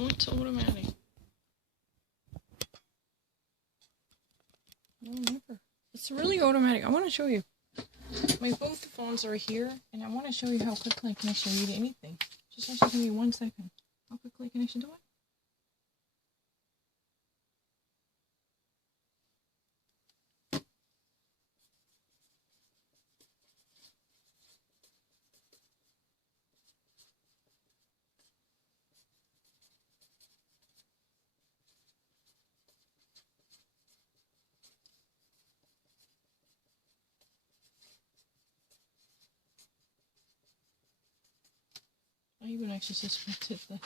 Oh, it's automatic. No, never. It's really automatic. I want to show you. My both phones are here, and I want to show you how quickly I can actually read anything. Just actually give me 1 second. How quickly I can actually do it? I even actually suspected that.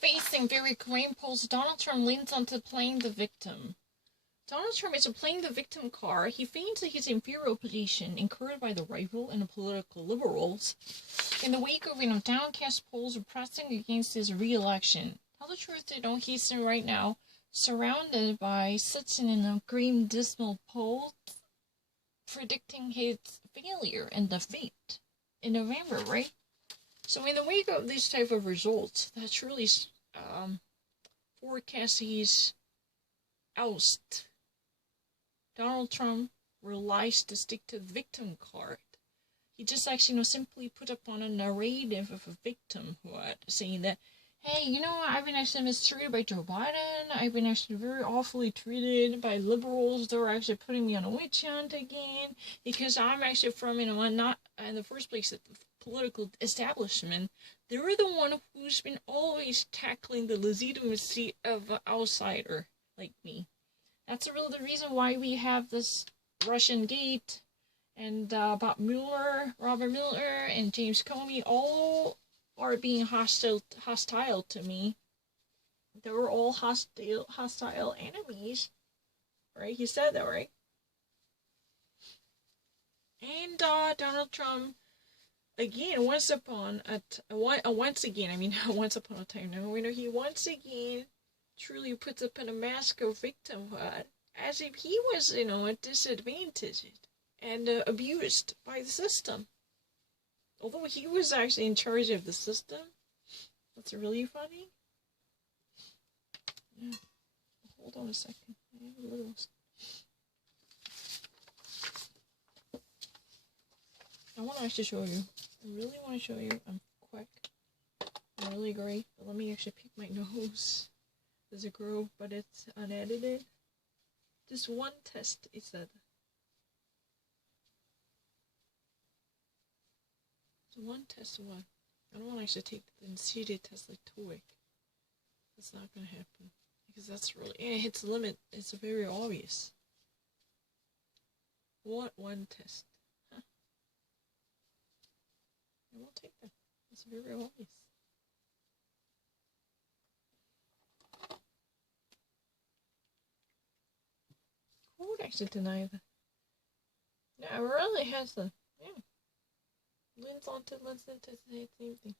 Facing very grim polls, Donald Trump leans onto playing the victim. Donald Trump is playing the victim card. He feigns his inferior position incurred by the rival and the political liberals in the wake of downcast polls pressing against his re-election. Tell the truth, he's right now surrounded by such an grim, dismal polls predicting his failure and defeat in November, right? So in the wake of these type of results, that truly forecasts his oust. Donald Trump relies to stick to the victim card. He just actually simply put upon a narrative of a victimhood, saying that, hey, I've been actually mistreated by Joe Biden. I've been actually very awfully treated by liberals. They're actually putting me on a witch hunt again because I'm actually from, not in the first place, the political establishment. They're the one who's been always tackling the legitimacy of an outsider like me. That's really the reason why we have this Russian gate and Bob Mueller, Robert Mueller, and James Comey all are being hostile to me. They were all hostile enemies, right? He said that, right? And Donald Trump, again, once upon a time now, he once again truly puts up a mask of victimhood as if he was, disadvantaged and abused by the system. Although he was actually in charge of the system. That's really funny. Yeah. Hold on a second. I have a little... I want to actually show you. I really want to show you. I'm quick. I'm really great. But let me actually pick my nose. There's a groove, but it's unedited. Just one test, it said. So one test one. I don't want to actually take the CD test like TOEIC. That's not going to happen. Because that's really... it hits the limit. It's very obvious. What one test? Huh. I won't take that. It's very obvious. Who would actually deny that? Yeah, it really has the... yeah. Leans onto the same thing.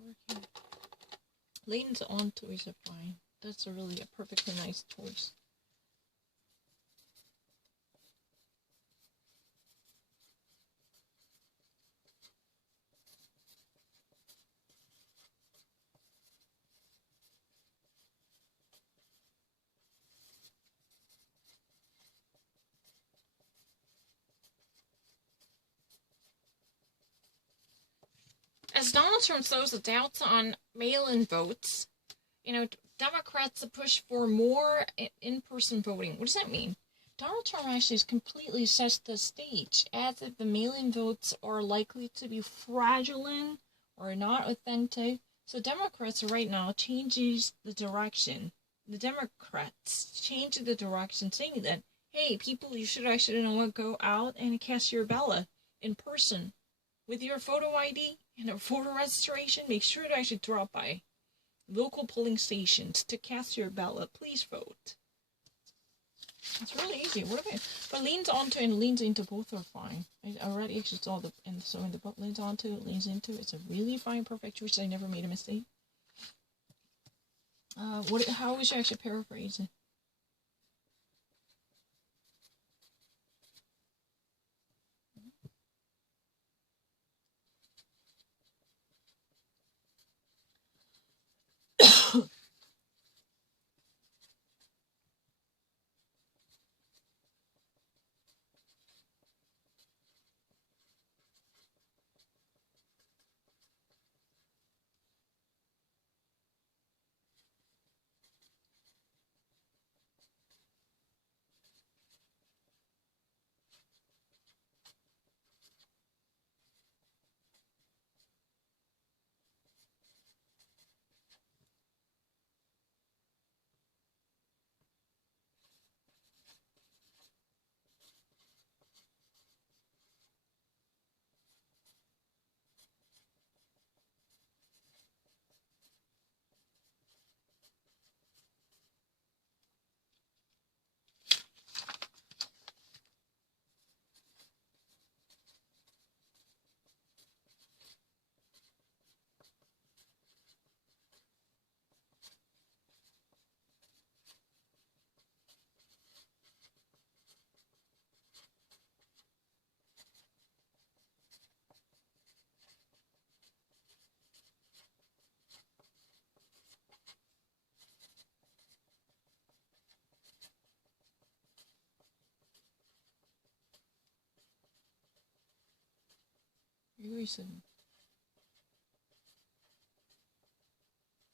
working. Leans onto is a fine. That's really a perfectly nice choice. As Donald Trump throws the doubts on mail-in votes, Democrats push for more in-person voting. What does that mean? Donald Trump actually has completely set the stage as if the mail-in votes are likely to be fraudulent or not authentic. So Democrats right now changes the direction. The Democrats change the direction saying that, hey, people, you should actually go out and cast your ballot in person with your photo ID and a voter registration. Make sure to actually drop by local polling stations to cast your ballot. Please vote. It's really easy. But leans onto and leans into both are fine. I already actually saw in the book leans onto, leans into. It's a really fine, perfect choice. I never made a mistake. How would you actually paraphrase it?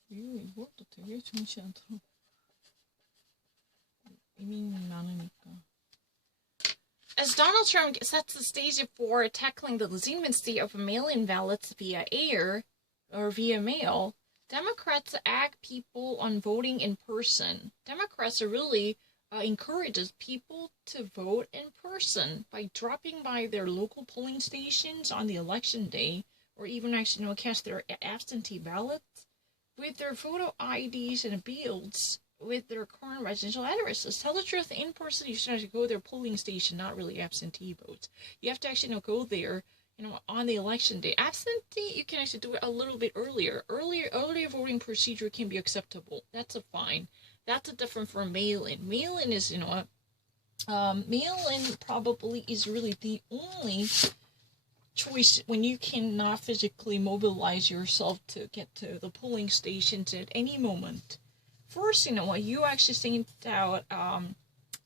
이것도 되게 정신 안 들어. 이미 많으니까. As Donald Trump sets the stage for tackling the legitimacy of mail-in ballots via air or via mail, Democrats act people on voting in person. Democrats are really encourages people to vote in person by dropping by their local polling stations on the election day, or even actually cast their absentee ballots with their photo IDs and bills with their current residential addresses. Tell the truth, in person, you should actually go to their polling station, not really absentee votes. You have to actually go there, on the election day. Absentee, you can actually do it a little bit earlier. Earlier voting procedure can be acceptable. That's a fine. That's a different from mail-in. Mail-in is, mail-in probably is really the only choice when you cannot physically mobilize yourself to get to the polling stations at any moment. First, you actually send out,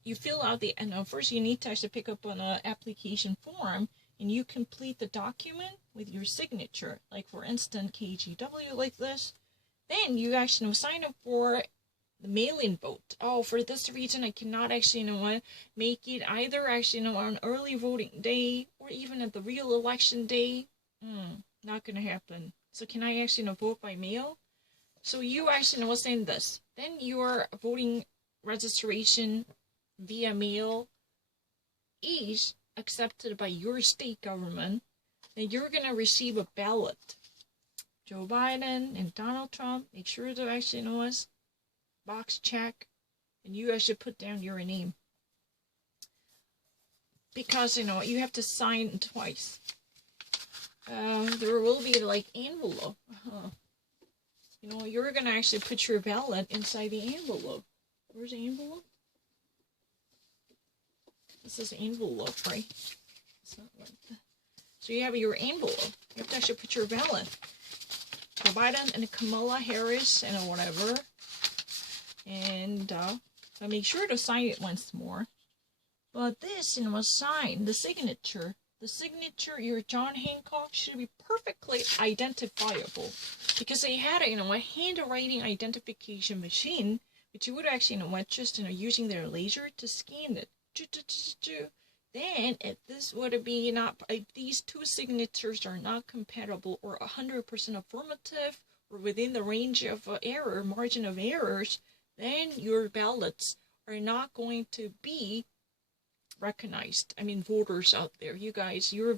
you fill out first you need to actually pick up an application form, and you complete the document with your signature, like for instance, KGW like this. Then you actually sign up for the mail-in vote. Oh, for this reason, I cannot actually, make it either actually, on early voting day or even at the real election day. Not gonna happen. So can I actually, vote by mail? So you actually, send this. Then your voting registration via mail is accepted by your state government. Then you're gonna receive a ballot. Joe Biden and Donald Trump, make sure to actually, box check, and you actually put down your name. Because, you have to sign twice. There will be, envelope. you know, you're gonna actually put your ballot inside the envelope. Where's the envelope? This is the envelope, right? It's not like that. So you have your envelope. You have to actually put your ballot. Joe Biden and Kamala Harris and whatever. And make sure to sign it once more. But this, you know, was signed, the signature, your John Hancock, should be perfectly identifiable. Because they had a, you know, a handwriting identification machine, which you would actually, you know, just, you know, using their laser to scan it. Then, if this would be not, if these two signatures are not compatible or 100% affirmative or within the range of error, margin of errors, then your ballots are not going to be recognized. I mean, voters out there, you guys, your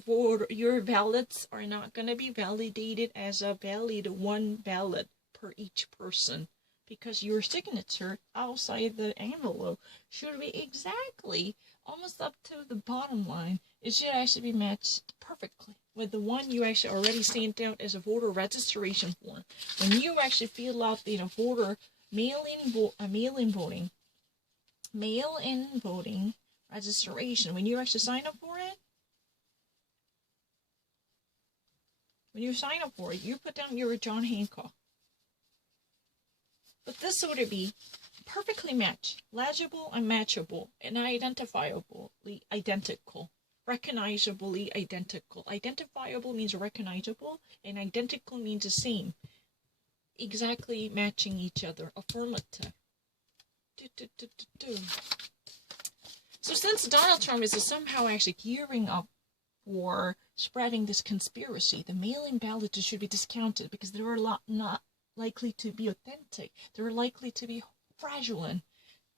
ballots are not going to be validated as a valid one ballot per each person, because your signature outside the envelope should be exactly almost up to the bottom line. It should actually be matched perfectly with the one you actually already sent out as a voter registration form. When you actually fill out the, you know, voter mail-in voting registration, when you actually sign up for it, you put down your John Hancock. But this would be perfectly matched, legible and matchable, and identifiably identical, recognizably identical. Identifiable means recognizable, and identical means the same. Exactly matching each other, affirmative. So since Donald Trump is somehow actually gearing up for spreading this conspiracy, the mail-in ballots should be discounted because they are not likely to be authentic. They're likely to be fraudulent.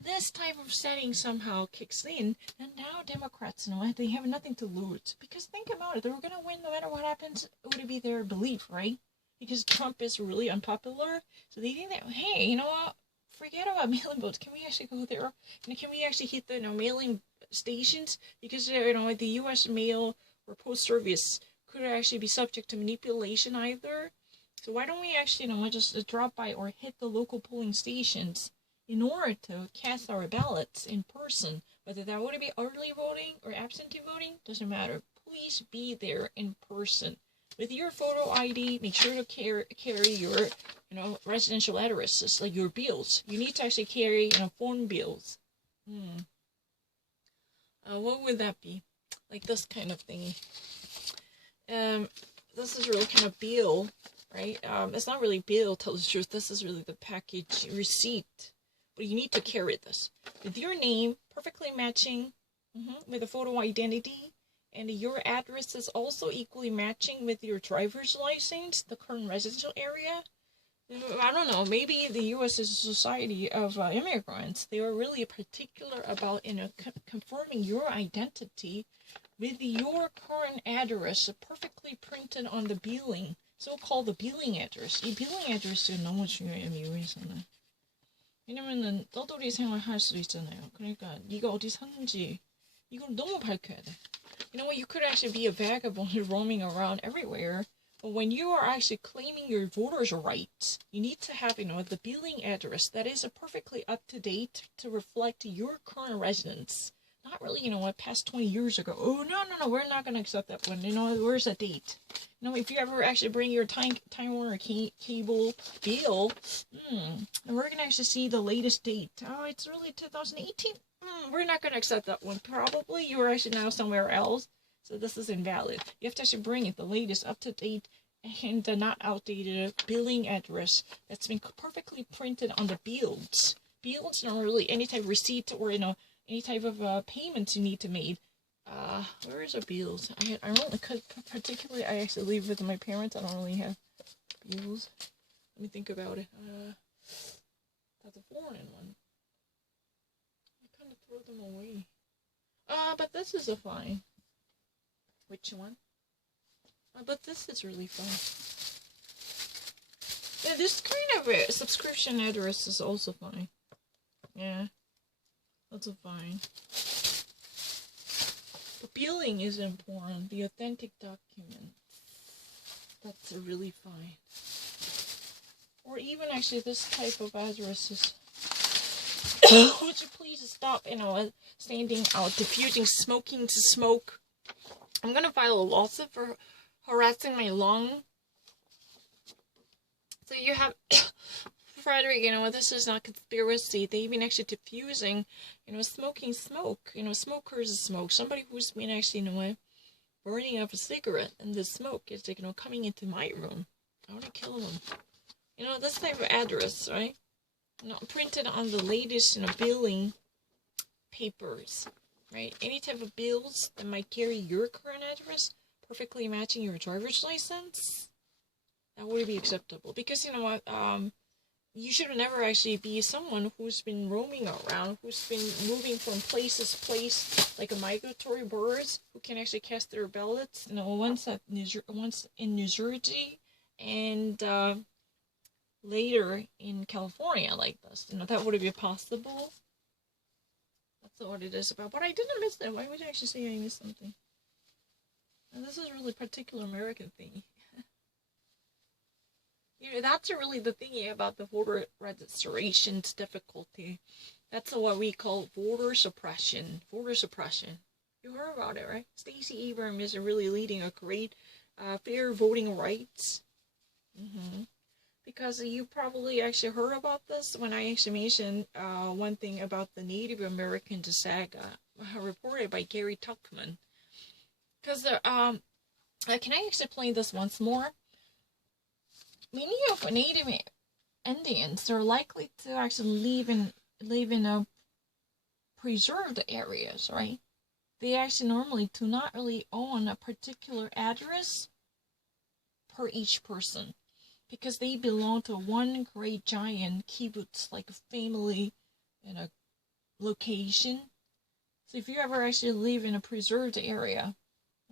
This type of setting somehow kicks in, and now Democrats, you know, they have nothing to lose. Because think about it, they were going to win no matter what happens. It would be their belief, right? Because Trump is really unpopular. So they think that, hey, you know what? Forget about mail-in votes. Can we actually go there? And can we actually hit the, you know, mailing stations? Because, you know, the U.S. mail or post service could actually be subject to manipulation either. So why don't we actually, you know, just drop by or hit the local polling stations in order to cast our ballots in person? Whether that would be early voting or absentee voting, doesn't matter. Please be there in person. With your photo ID, make sure to carry your, you know, residential addresses, like your bills. You need to actually carry, you know, phone bills. What would that be? Like this kind of thingy. This is really kind of bill, right? It's not really bill, tell the truth. This is really the package receipt. But you need to carry this with your name perfectly matching, with a photo identity. And your address is also equally matching with your driver's license, the current residential area. I don't know, maybe the U.S. is a society of immigrants. They are really particular about, you know, confirming your identity with your current address perfectly printed on the billing, so-called the billing address. 이 billing address는 너무 중요해요, 미국에서는. 왜냐면은 떠돌이 생활할 수 있잖아요. 그러니까 네가 어디 사는지 이걸 너무 밝혀야 돼. You know what, you could actually be a vagabond roaming around everywhere, but when you are actually claiming your voters' rights, you need to have, you know, the billing address that is perfectly up-to-date to reflect your current residence. Not really, you know what, past 20 years ago. Oh, no, we're not going to accept that one. You know, where's the date? You know, if you ever actually bring your Time Warner cable bill, and we're going to actually see the latest date. Oh, it's really 2018. We're not going to accept that one. Probably you're actually now somewhere else, so this is invalid. You have to actually bring it the latest, up-to-date, and the not outdated billing address that's been perfectly printed on the bills. Bills are really any type of receipt or, you know, any type of payments you need to make. Where is the bills? I don't, particularly, I actually live with my parents. I don't really have bills. Let me think about it. That's a foreign one. I kind of throw them away. But this is a fine. Which one? But this is really fun. Yeah, this kind of a subscription address is also fine. Yeah, that's a fine. But billing is important. The authentic document. That's a really fine. or even actually this type of addresses. Would you please stop, standing out, diffusing, smoking to smoke? I'm gonna file a lawsuit for harassing my lung. So you have Frederick, this is not conspiracy. They've been actually diffusing, smoking smoke. Smokers smoke. Somebody who's been actually, burning up a cigarette, and the smoke is, coming into my room. I want to kill them. This type of address, right? Printed on the latest, billing papers, right? Any type of bills that might carry your current address, perfectly matching your driver's license, that would be acceptable. Because, you know what, you should never actually be someone who's been roaming around, who's been moving from place to place, like a migratory birds, who can actually cast their ballots, once in New Jersey, and later in California like this. That would be possible. That's what it is about. But I didn't miss that. Why would I actually say I missed something? And this is really a particular American thing. That's really the thingy about the voter registration's difficulty. That's what we call voter suppression. Voter suppression. You heard about it, right? Stacey Abrams is really leading a great fair voting rights. Because you probably actually heard about this when I actually mentioned one thing about the Native American saga reported by Gary Tuckman. Because can I explain this once more? Many of Native Indians are likely to actually live in a preserved areas, right? They actually normally do not really own a particular address per each person, because they belong to one great giant kibbutz, like a family in a location. So if you ever actually live in a preserved area,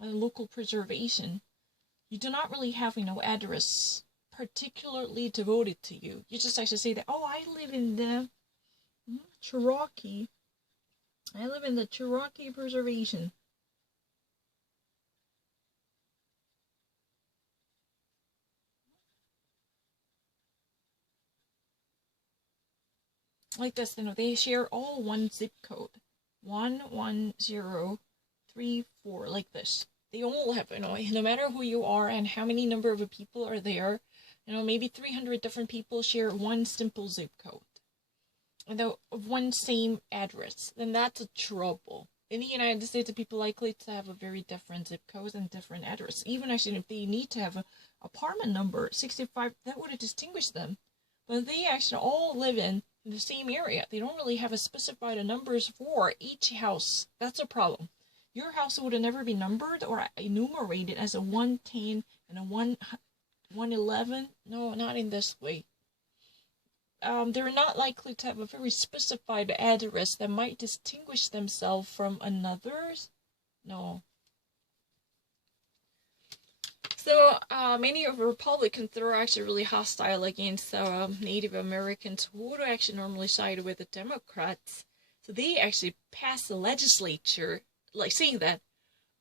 a local preservation, you do not really have address particularly devoted to you. You just actually say that, oh, I live in the Cherokee. I live in the Cherokee Preservation. Like this, they share all one zip code. 11034, like this. They all have, no matter who you are and how many number of people are there, maybe 300 different people share one simple zip code. And one same address. Then that's a trouble. In the United States, people are likely to have a very different zip codes and different address. Even actually, if they need to have an apartment number, 65, that would have distinguished them. But they actually all live in the same area. They don't really have a specified numbers for each house. That's a problem. Your house would never be numbered or enumerated as a 110 and a 111. No, not in this way. They're not likely to have a very specified address that might distinguish themselves from another's. No. So, many of the Republicans that are actually really hostile against Native Americans who would actually normally side with the Democrats. So they actually passed the legislature, like saying that,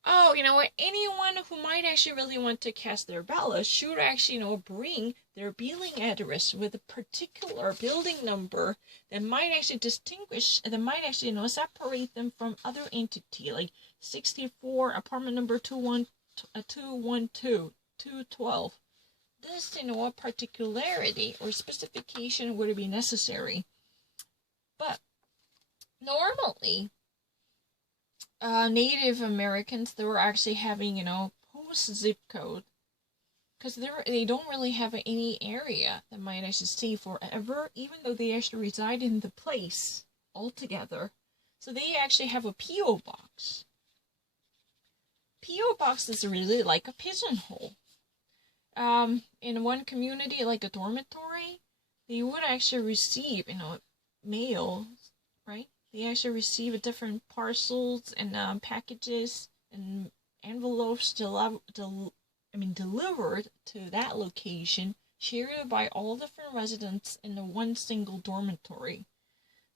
oh, anyone who might actually really want to cast their ballot should actually, bring their billing address with a particular building number that might actually distinguish, that might actually, separate them from other entity, like 64, apartment number 212, 212. This, what particularity or specification would be necessary. But normally, Native Americans, they were actually having, post zip code, because they don't really have any area that might actually stay forever, even though they actually reside in the place altogether. So they actually have a P.O. box. P.O. box is really like a pigeonhole. In one community, like a dormitory, they would actually receive, mail, right? They actually receive different parcels and packages and envelopes delivered to that location, shared by all different residents in one single dormitory.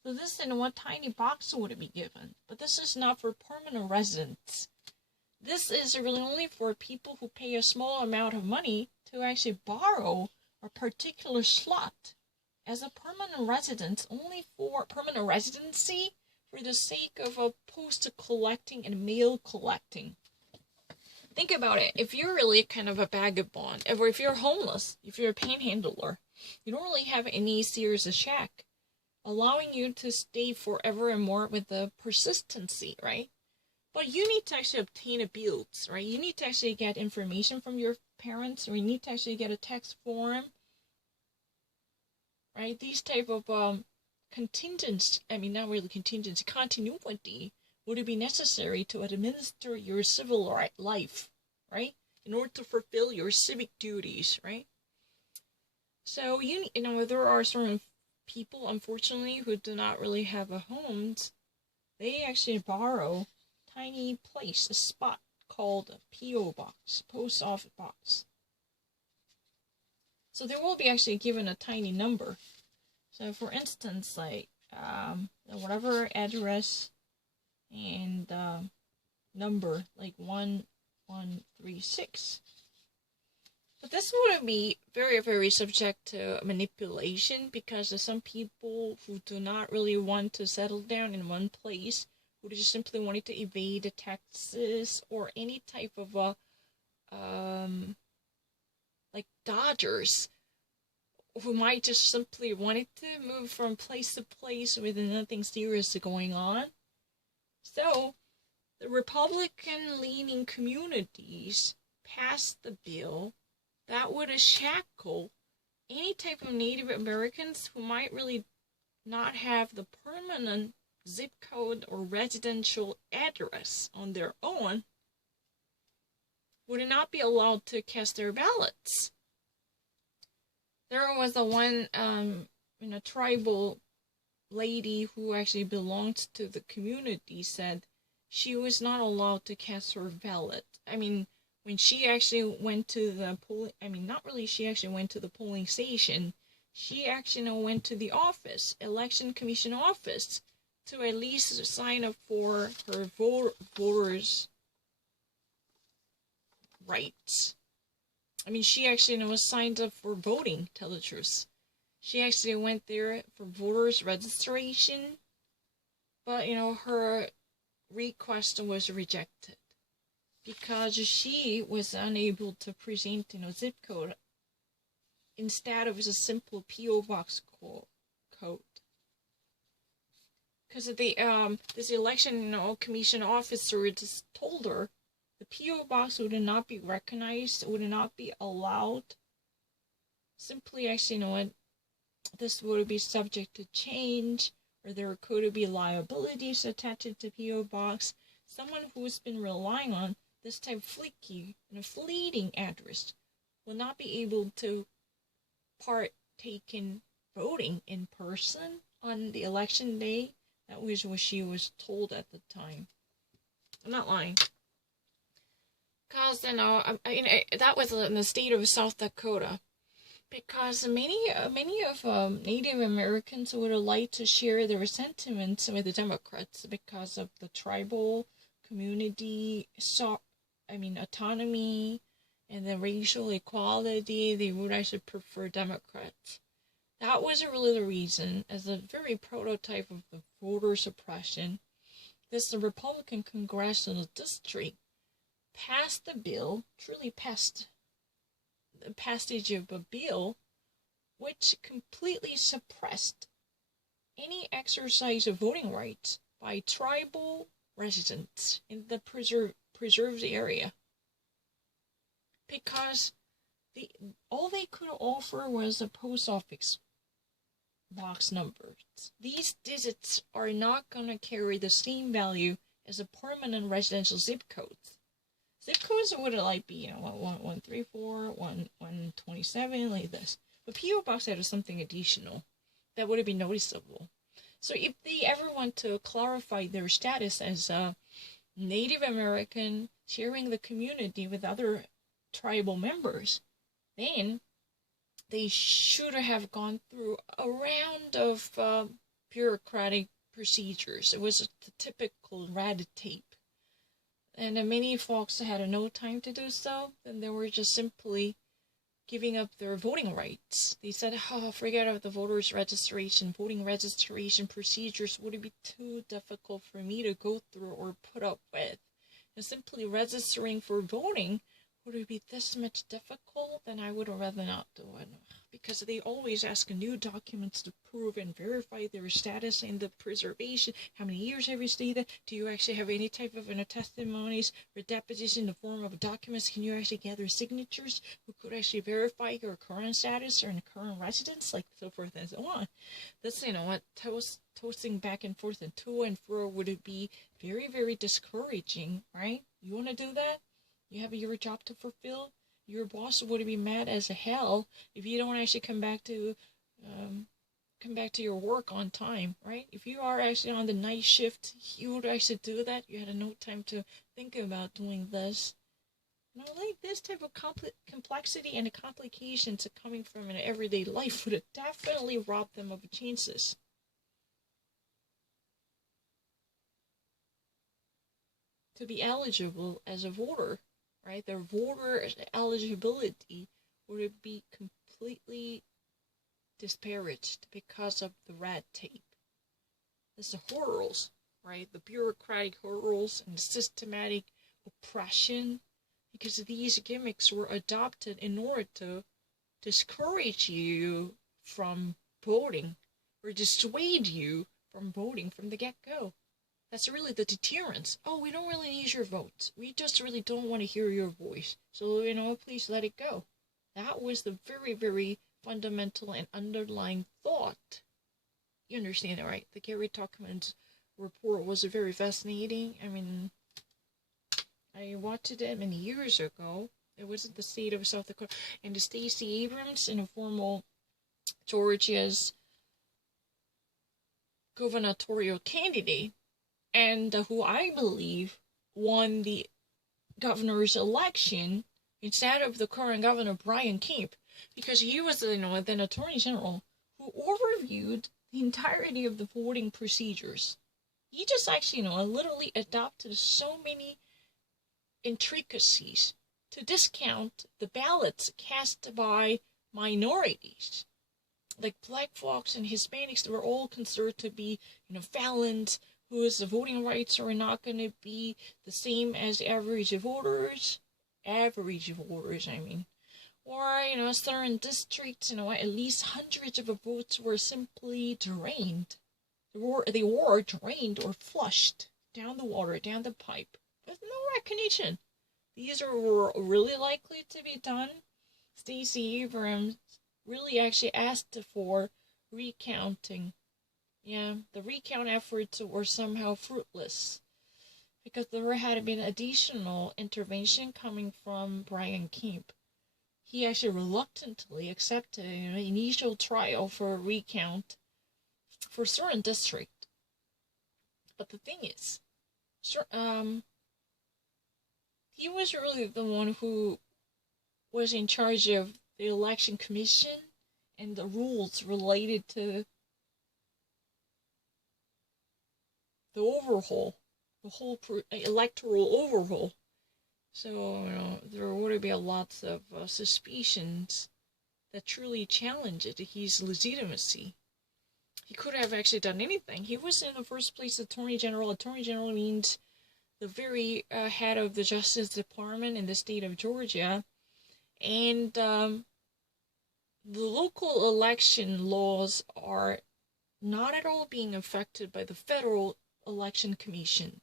So this in one tiny box would be given, but this is not for permanent residents. This is really only for people who pay a small amount of money to actually borrow a particular slot as a permanent residence only for permanent residency for the sake of a postal collecting and mail collecting. Think about it. If you're really kind of a vagabond, or if you're homeless, if you're a panhandler, you don't really have any serious shack, allowing you to stay forever and more with the persistency, right? But you need to actually obtain a bills, right? You need to actually get information from your parents, or you need to actually get a tax form, right? These type of contingency, not really contingency, continuity would it be necessary to administer your civil life, right? In order to fulfill your civic duties, right? So, there are certain people, unfortunately, who do not really have a homes. They actually borrow a tiny place, a spot called a P.O. box, post office box. So they will be actually given a tiny number. So, for instance, like, whatever address and number, like 1136. But this would be very, very subject to manipulation, because there's some people who do not really want to settle down in one place, who just simply wanted to evade the taxes or any type of like dodgers, who might just simply wanted to move from place to place with nothing serious going on. So, the Republican-leaning communities passed the bill that would shackle any type of Native Americans who might really not have the permanent zip code or residential address on their own, would not be allowed to cast their ballots. There was one tribal lady who actually belonged to the community said she was not allowed to cast her ballot. When she actually went to the she actually went to the polling station. She actually went to the office, election commission office, to at least sign up for her voters' rights. She actually was signed up for voting, tell the truth. She actually went there for voters registration, but her request was rejected because she was unable to present zip code instead of a simple P.O. box code. Because this election commission officer just told her the P.O. box would not be recognized, would not be allowed. Simply, actually, this would be subject to change, or there could be liabilities attached to P.O. box. Someone who's been relying on this type of fleeting address will not be able to partake in voting in person on the election day. That was what she was told at the time. I'm not lying. Because, that was in the state of South Dakota. Because many of Native Americans would like to share their sentiments with the Democrats because of the tribal community, autonomy, and the racial equality. They would actually prefer Democrats. That wasn't really the reason. As a very prototype of the voter suppression, the Republican Congressional District passed the bill, truly passed the passage of a bill which completely suppressed any exercise of voting rights by tribal residents in the preserved area. Because all they could offer was a post office box numbers. These digits are not going to carry the same value as a permanent residential zip codes. Zip codes would be 1134, 127, like this. But P.O. box had something additional that would have been noticeable. So if they ever want to clarify their status as a Native American sharing the community with other tribal members, then they should have gone through a round of bureaucratic procedures. It was the typical red tape. And many folks had no time to do so, and they were just simply giving up their voting rights. They said, oh, forget about the voters' registration. Voting registration procedures would be too difficult for me to go through or put up with. And simply registering for voting would it be this much difficult, then I would rather not do it. Because they always ask new documents to prove and verify their status and the preservation. How many years have you stayed there? Do you actually have any type of testimonies or deposition in the form of documents? Can you actually gather signatures who could actually verify your current status or current residence, like so forth and so on? This, what, toasting back and forth and to and fro would it be very, very discouraging, right? You want to do that? You have your job to fulfill. Your boss would be mad as hell if you don't actually come back to your work on time, right? If you are actually on the night shift, you would actually do that. You had no time to think about doing this. Like this type of complexity and the complications coming from an everyday life would have definitely robbed them of chances. To be eligible as a voter. Right, their voter eligibility would be completely disparaged because of the red tape. It's the hurdles, right? The bureaucratic hurdles and systematic oppression, because these gimmicks were adopted in order to discourage you from voting or dissuade you from voting from the get-go. That's really the deterrence. Oh, we don't really need your votes. We just really don't want to hear your voice. So, please let it go. That was the very, very fundamental and underlying thought. You understand it, right? The Gary Tuchman's report was very fascinating. I mean, I watched it many years ago. It was in the state of South Dakota. And Stacey Abrams, in a formal Georgia's gubernatorial candidate, and who I believe won the governor's election instead of the current governor, Brian Kemp, because he was then attorney general who overviewed the entirety of the voting procedures. He just actually, literally adopted so many intricacies to discount the ballots cast by minorities. Like black folks and Hispanics were all considered to be, felons, whose voting rights are not going to be the same as average voters, I mean. Or, certain districts, at least hundreds of votes were simply drained. They were drained or flushed down the water, down the pipe, with no recognition. These were really likely to be done. Stacey Abrams really actually asked for recounting. Yeah, the recount efforts were somehow fruitless because there had been additional intervention coming from Brian Kemp. He actually reluctantly accepted an initial trial for a recount for a certain district. But the thing is, he was really the one who was in charge of the election commission and the rules related to the overhaul, the whole electoral overhaul. So, there would be a lot of suspicions that truly challenged his legitimacy. He could have actually done anything. He was in the first place Attorney General. Attorney General means the very head of the Justice Department in the state of Georgia. And the local election laws are not at all being affected by the Federal Election Commission.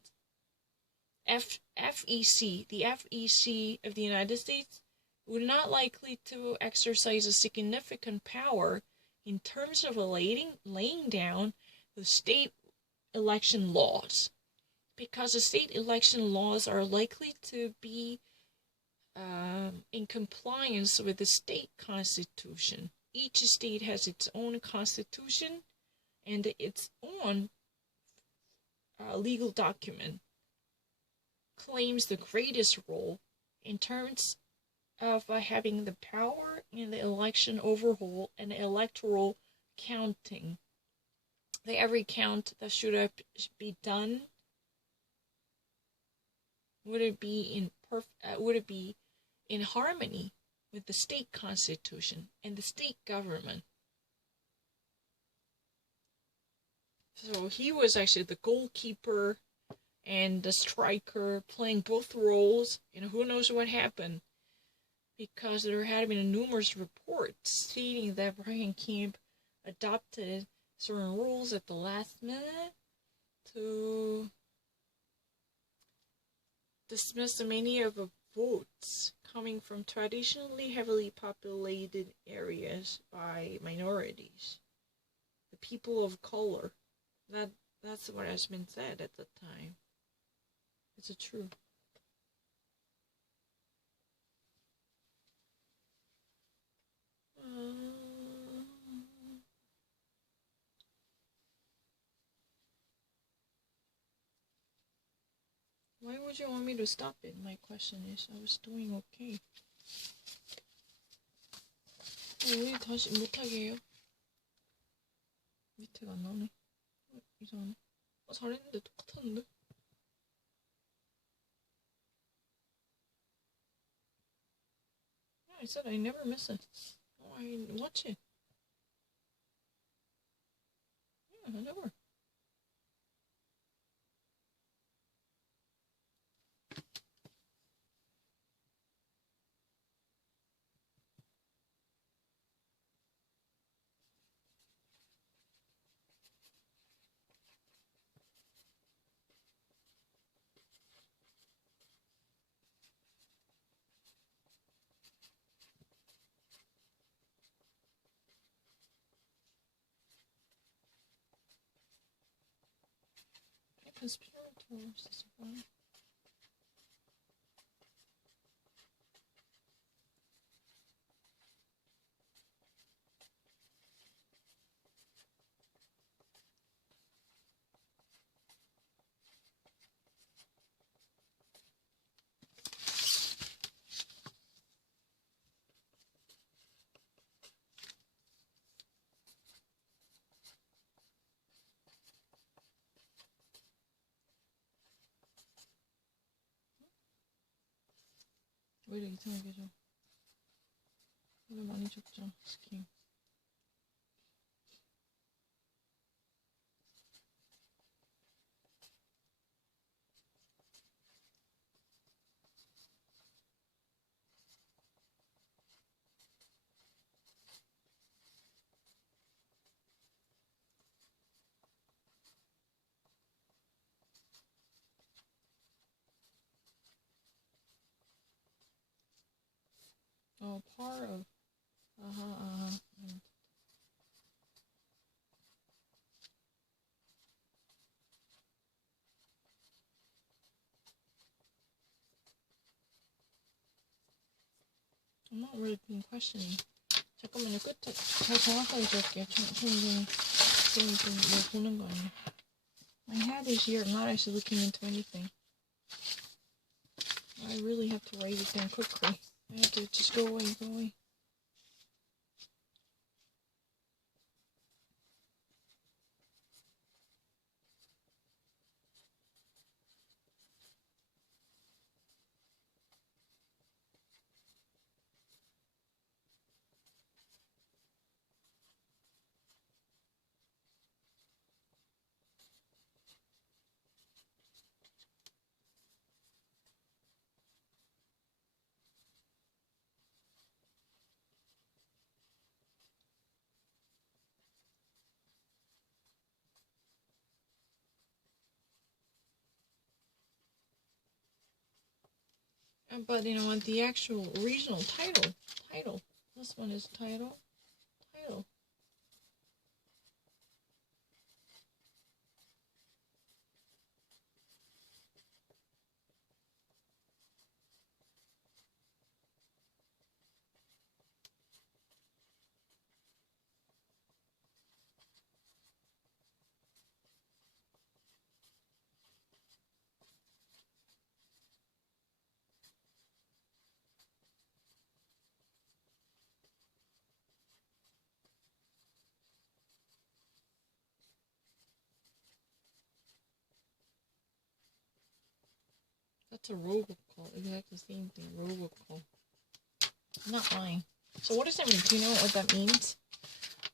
FEC, the FEC of the United States, would not likely to exercise a significant power in terms of laying down the state election laws, because the state election laws are likely to be in compliance with the state constitution. Each state has its own constitution and its own legal document claims the greatest role in terms of having the power in the election overhaul and electoral counting. Every count that should be done, would it be in harmony with the state constitution and the state government. So he was actually the goalkeeper and the striker, playing both roles, and who knows what happened, because there had been numerous reports stating that Brian Kemp adopted certain rules at the last minute to dismiss many of the votes coming from traditionally heavily populated areas by minorities, the people of color. That's what has been said at the time. It's a true. Why would you want me to stop it? My question is, I was doing okay. 왜 다시 못하게 해요? 밑에가 안 나오네. 이상하네. 잘했는데 똑같았는데? Yeah, I said I never miss it. Oh, I watch it. Yeah, I never. Conspirators is one. 왜 이렇게 이상하게 줘? 원래 많이 줬죠, 스킨. Oh, part of. I'm not really been questioning. 잠깐만요, 끝에 더 정확하게 적을게요. 좀 보는 거 아니에요. My head is here. I'm not actually looking into anything. I really have to write it down quickly. I have to just go away. But you know what? The actual original title. This one is title. That's a robocall. Exactly the same thing. Robocall. not mine. So what does that mean? Do you know what that means?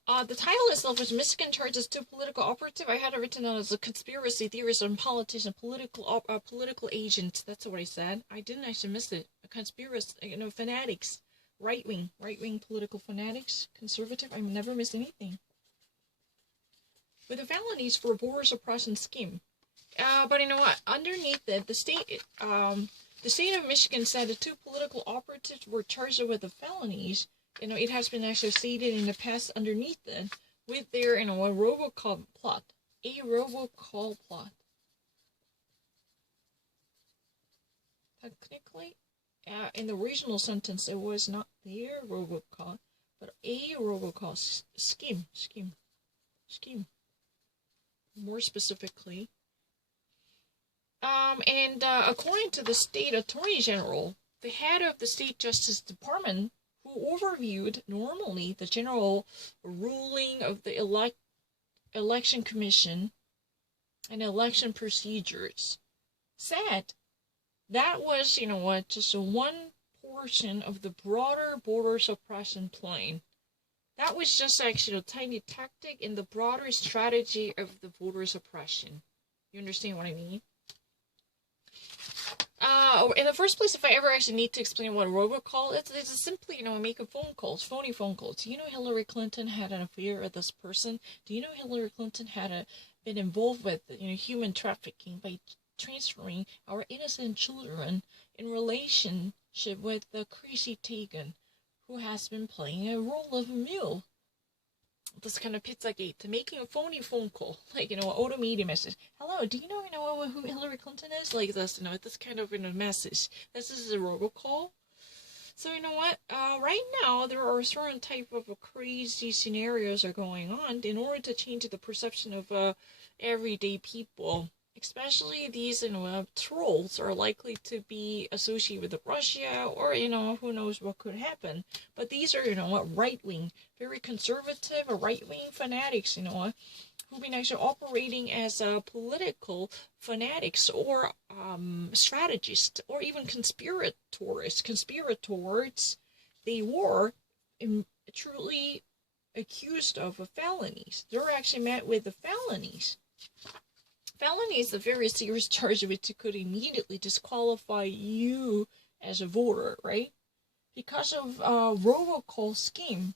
The title itself was Michigan Charges Two Political Operative. I had it written down as a conspiracy theorist on politics and political agents. That's what I said. I didn't actually miss it. A conspiracy, fanatics. Right-wing political fanatics. Conservative. I never miss anything. With the felonies for voter suppression scheme. But you know what? Underneath it, the state of Michigan said the two political operatives were charged with the felonies. It has been actually stated in the past underneath it with their, a robocall plot. A robocall plot. Technically, in the original sentence, it was not their robocall, but a robocall scheme. More specifically. And according to the state attorney general, the head of the state justice department, who overviewed normally the general ruling of the election commission and election procedures, said that was, just one portion of the broader voter suppression plan. That was just actually a tiny tactic in the broader strategy of the voter suppression. You understand what I mean? In the first place, if I ever actually need to explain what a robocall is, it's simply, making phone calls, phony phone calls. Do you know Hillary Clinton had an affair with this person? Do you know Hillary Clinton had been involved with, human trafficking by transferring our innocent children in relationship with the crazy Tegan, who has been playing a role of a mule? This kind of Pizzagate, to making a phony phone call, like, an automated message. Hello, do you know, who Hillary Clinton is? Like this, this kind of, message. This is a robocall. So, you know what? Right now, there are certain type of crazy scenarios are going on in order to change the perception of everyday people. Especially these, trolls are likely to be associated with Russia or, who knows what could happen. But these are, right-wing, very conservative or right-wing fanatics, who've been actually operating as political fanatics or strategists or even conspirators. They were truly accused of felonies. They were actually met with the felonies. Felony is a very serious charge which could immediately disqualify you as a voter, right? Because of robocall scheme,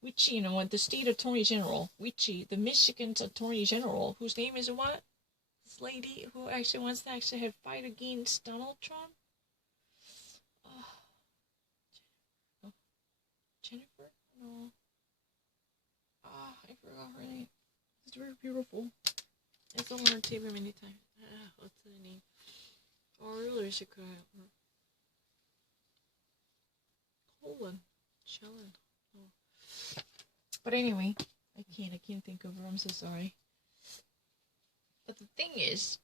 which, the state attorney general, the Michigan's attorney general, whose name is what? This lady who actually wants to actually have fight against Donald Trump? Jennifer? No. I forgot her name. It's very beautiful. It's on her TV many times. What's the name? Oh, I really wish I could have. Chillin. Oh. But anyway, I can't think of her. I'm so sorry. But the thing is,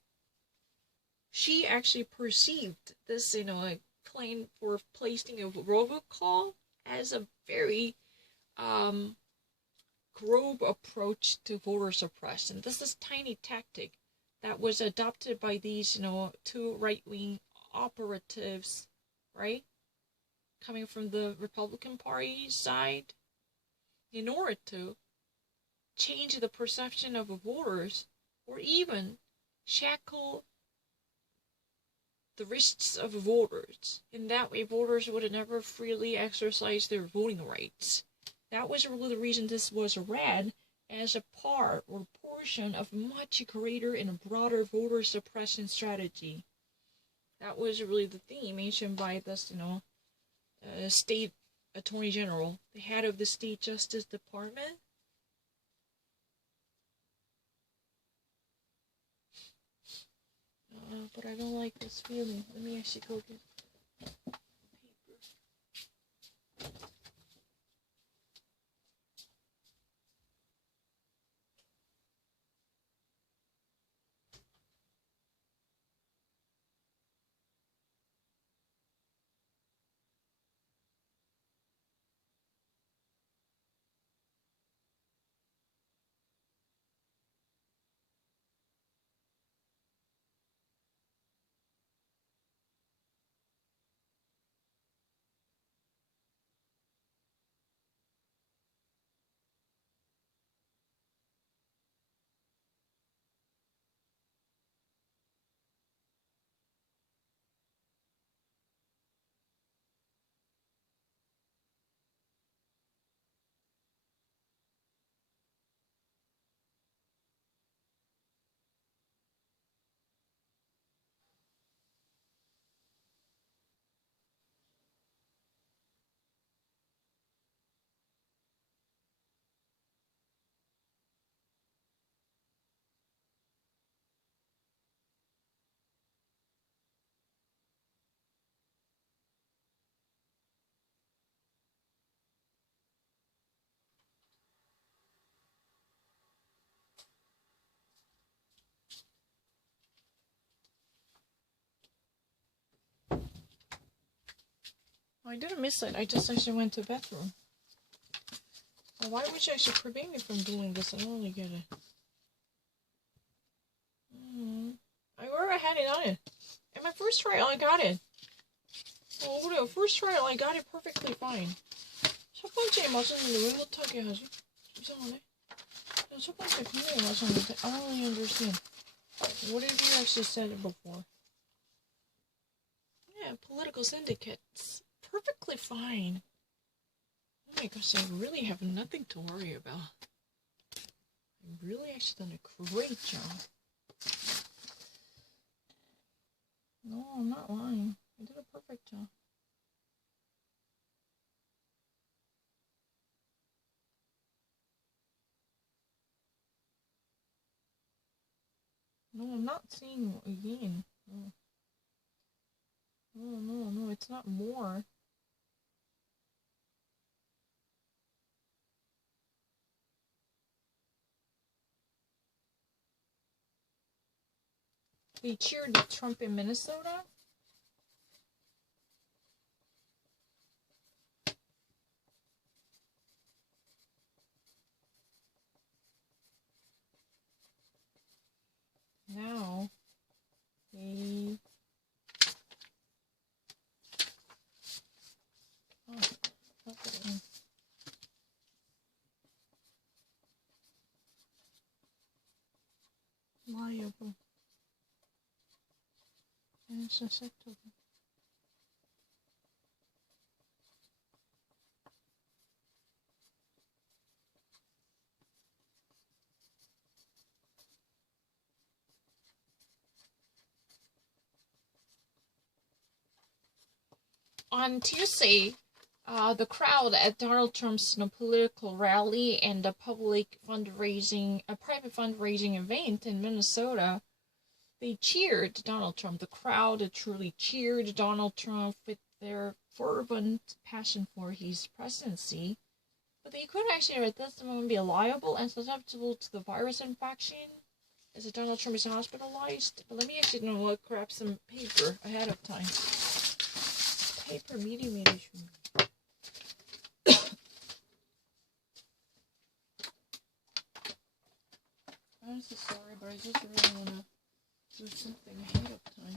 she actually perceived this, claim for placing a robocall as a very, probe approach to voter suppression. This is tiny tactic that was adopted by these, two right-wing operatives, right? Coming from the Republican Party side, in order to change the perception of voters or even shackle the wrists of voters. In that way, voters would never freely exercise their voting rights. That was really the reason this was read as a part or portion of much greater and broader voter suppression strategy. That was really the theme mentioned by this, state attorney general, the head of the state justice department. But I don't like this feeling. Let me actually go get paper. I didn't miss it. I just actually went to the bathroom. Well, why would you actually prevent me from doing this? I don't really get it. I already had it on it. And my first trial, I got it. Oh, 그래요. First trial, I got it perfectly fine. 첫 번째에 맞았는데 왜 못하게 하지? 이상하네. 첫 번째 분명히 맞았는데 I don't really understand. What have you actually said before? Yeah, political syndicates. Perfectly fine. Oh my gosh, I really have nothing to worry about. I've really actually done a great job. No, I'm not lying. I did a perfect job. No, I'm not saying again. No. No, it's not more. They cheered Trump in Minnesota? Now, they... Oh, okay. Liable. And it's acceptable. On Tuesday, the crowd at Donald Trump's political rally and a private fundraising event in Minnesota, they cheered Donald Trump. The crowd truly cheered Donald Trump with their fervent passion for his presidency. But they could actually at this moment be liable and susceptible to the virus infection as Donald Trump is hospitalized. But let me actually grab some paper ahead of time. Paper medium edition. I'm so sorry, but I just really want to do something ahead of time.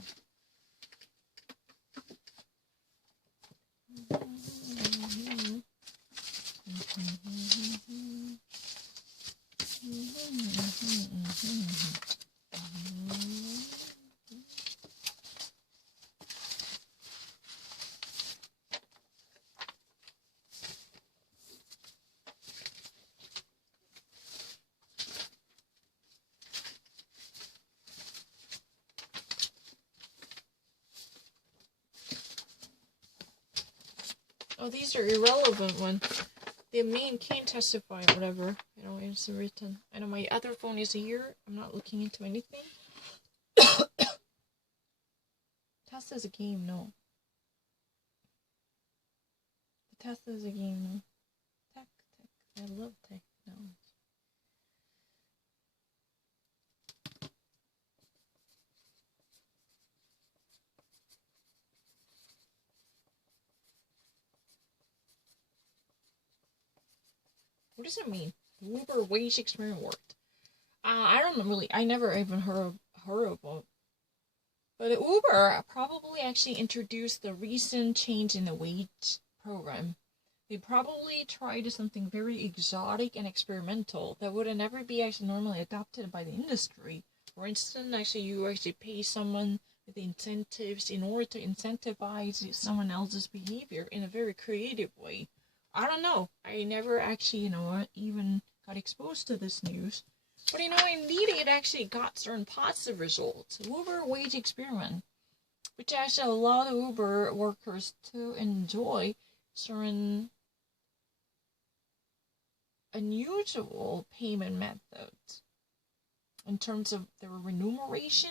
Oh, these are irrelevant ones. The main can't testify, whatever. I know it's written. I know my other phone is here. I'm not looking into anything. Test is a game, no. The test is a game, no. Tech. I love tech. No. What does it mean? The Uber wage experiment worked. I don't really. I never even heard about. But Uber probably actually introduced the recent change in the wage program. They probably tried something very exotic and experimental that would never be actually normally adopted by the industry. For instance, actually you actually pay someone with incentives in order to incentivize someone else's behavior in a very creative way. I don't know. I never actually, even got exposed to this news. But, indeed it actually got certain positive results. Uber wage experiment, which actually allowed Uber workers to enjoy certain unusual payment methods. In terms of their remuneration,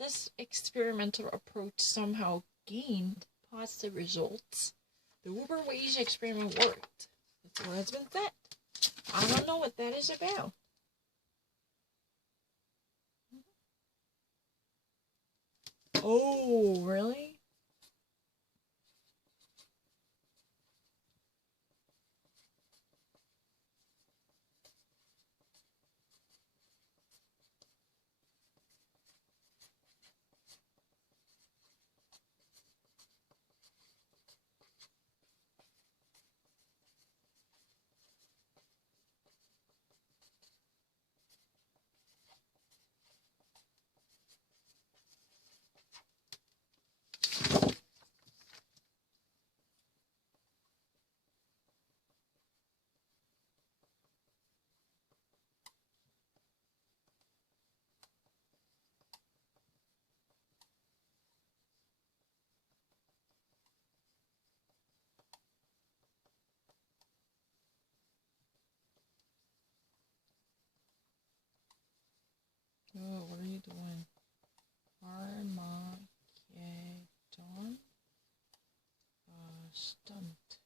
this experimental approach somehow gained positive results. The Uber wage experiment worked. That's what has been said. I don't know what that is about. Oh, really? stunt.